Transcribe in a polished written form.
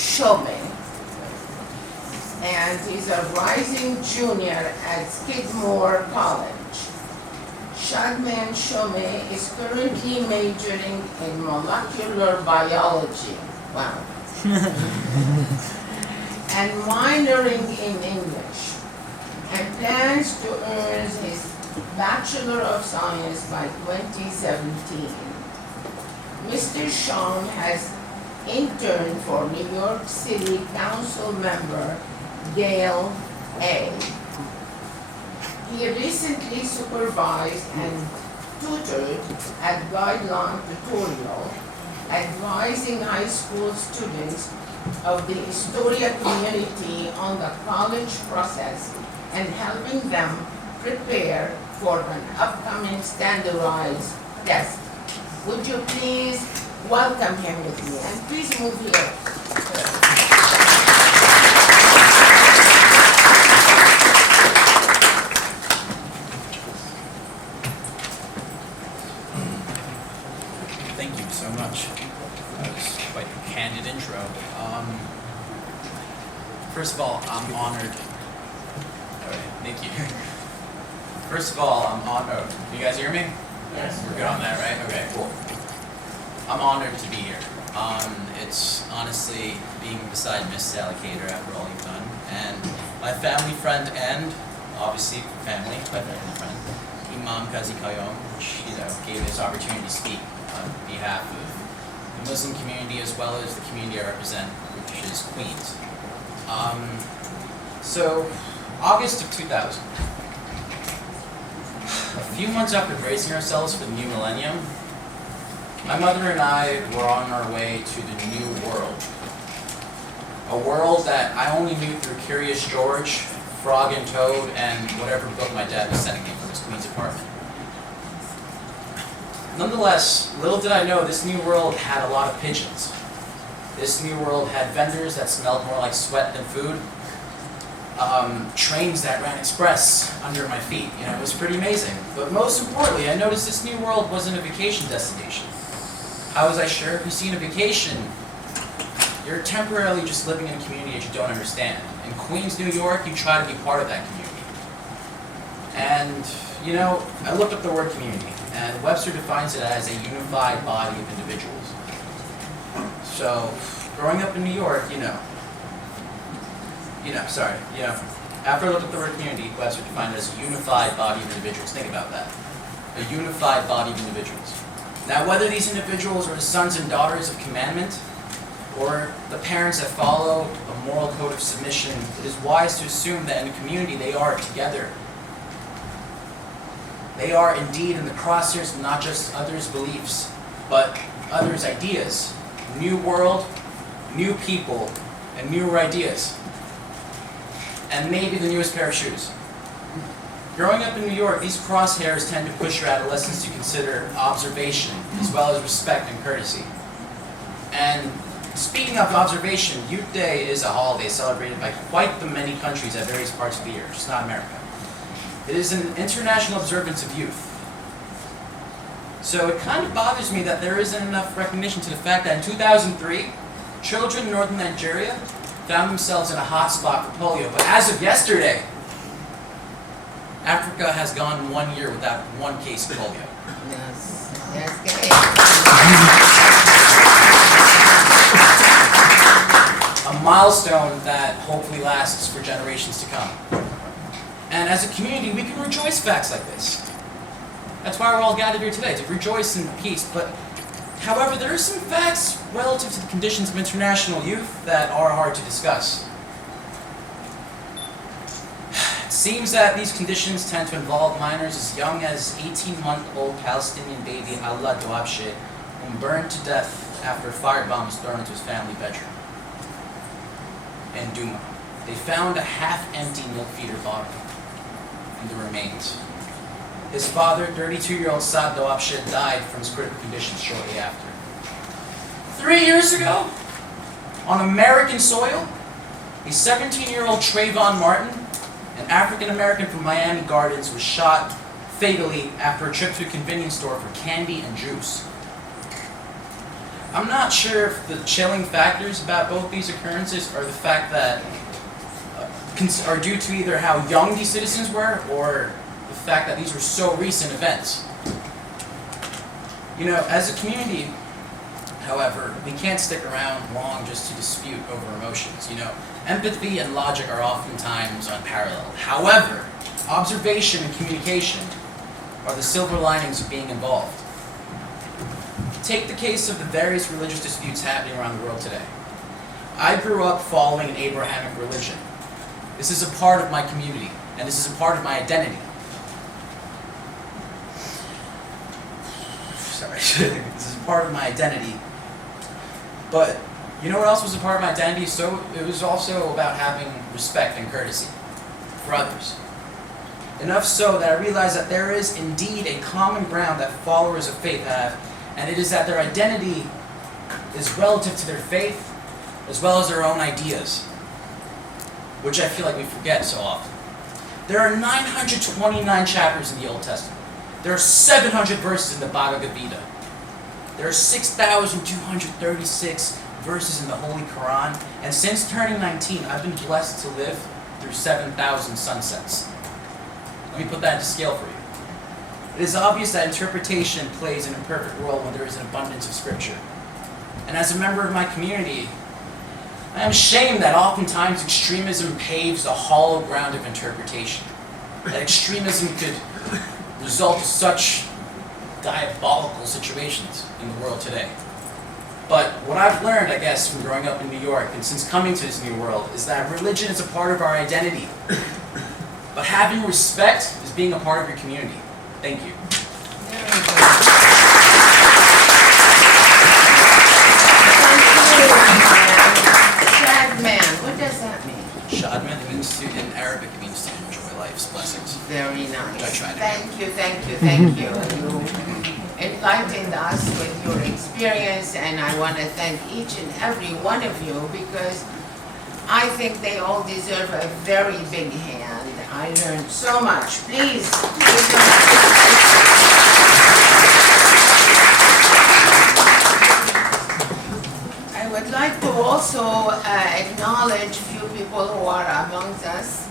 Shome, and he's a rising junior at Skidmore College. Shadman Shome is currently majoring in molecular biology. Wow. And minoring in English, and plans to earn his Bachelor of Science by 2017. Mr. Shome has interned for New York City Council member Gail A. He recently supervised and tutored at Guideline Tutorial, advising high school students of the Historia community on the college process and helping them prepare for an upcoming standardized test. Would you please welcome him with me, and please move here. Thank you so much. That was quite a candid intro. First of all, I'm honored. All right, thank you. First of all, I'm honored. Can you guys hear me? Yes. We're good on that, right? Okay, cool. I'm honored to be here. It's honestly being beside Miss Sally Kader after all you've done, and my family friend and obviously family, my family friend, Imam Kazi Kayom, which gave this opportunity to speak on behalf of the Muslim community as well as the community I represent, which is Queens. So, August of 2000. A few months after bracing ourselves for the new millennium, my mother and I were on our way to the new world. A world that I only knew through Curious George, Frog and Toad, and whatever book my dad was sending me from his Queens apartment. Nonetheless, little did I know this new world had a lot of pigeons. This new world had vendors that smelled more like sweat than food. Trains that ran express under my feet. It was pretty amazing. But most importantly, I noticed this new world wasn't a vacation destination. How was I sure? If you see in a vacation, you're temporarily just living in a community that you don't understand. In Queens, New York, you try to be part of that community. And, I looked up the word community, and Webster defines it as a unified body of individuals. So, growing up in New York, after I looked up the word community, Webster defined it as a unified body of individuals. Think about that. A unified body of individuals. Now, whether these individuals are the sons and daughters of commandment, or the parents that follow a moral code of submission, it is wise to assume that in a community they are together. They are indeed in the crosshairs of not just others' beliefs, but others' ideas. New world, new people, and newer ideas. And maybe the newest pair of shoes. Growing up in New York, these crosshairs tend to push your adolescents to consider observation, as well as respect and courtesy. And speaking of observation, Youth Day is a holiday celebrated by quite the many countries at various parts of the year, just not America. It is an international observance of youth. So it kind of bothers me that there isn't enough recognition to the fact that in 2003, children in northern Nigeria found themselves in a hot spot for polio. But as of yesterday, Africa has gone 1 year without one case of polio. Yes. Yes, A milestone that hopefully lasts for generations to come. And as a community, we can rejoice facts like this. That's why we're all gathered here today, to rejoice in peace. But, however, there are some facts relative to the conditions of international youth that are hard to discuss. It seems that these conditions tend to involve minors as young as 18-month-old Palestinian baby Allah Dawabshe, who burned to death after a firebomb was thrown into his family bedroom. In Duma, they found a half-empty milk feeder bottle in the remains. His father, 32-year-old Saad Dawabshe, died from his critical conditions shortly after. 3 years ago, on American soil, a 17-year-old Trayvon Martin, an African-American from Miami Gardens, was shot fatally after a trip to a convenience store for candy and juice. I'm not sure if the chilling factors about both these occurrences are the fact that are due to either how young these citizens were or the fact that these were so recent events. You know, as a community, however, we can't stick around long just to dispute over emotions. You know, empathy and logic are oftentimes unparalleled. However, observation and communication are the silver linings of being involved. Take the case of the various religious disputes happening around the world today. I grew up following an Abrahamic religion. This is a part of my community, and this is a part of my identity. Sorry, this is a part of my identity. But you know what else was a part of my identity? So it was also about having respect and courtesy for others. Enough so that I realized that there is indeed a common ground that followers of faith have, and it is that their identity is relative to their faith as well as their own ideas, which I feel like we forget so often. There are 929 chapters in the Old Testament. There are 700 verses in the Bhagavad Gita. There are 6,236 verses in the Holy Quran, and since turning 19, I've been blessed to live through 7,000 sunsets. Let me put that into scale for you. It is obvious that interpretation plays an imperfect role when there is an abundance of scripture. And as a member of my community, I am ashamed that oftentimes extremism paves the hollow ground of interpretation. That extremism could result in such diabolical situations in the world today. But what I've learned, I guess, from growing up in New York and since coming to this new world is that religion is a part of our identity. But having respect is being a part of your community. Thank you. Shadman, what does that mean? Shadman means to, in Arabic, it means to enjoy life's blessings. Very nice. I tried it. Thank you, thank you, thank you. You enlightened us with your experience, and I want to thank each and every one of you because I think they all deserve a very big hand. I learned so much. Please. I would like to also acknowledge a few people who are amongst us.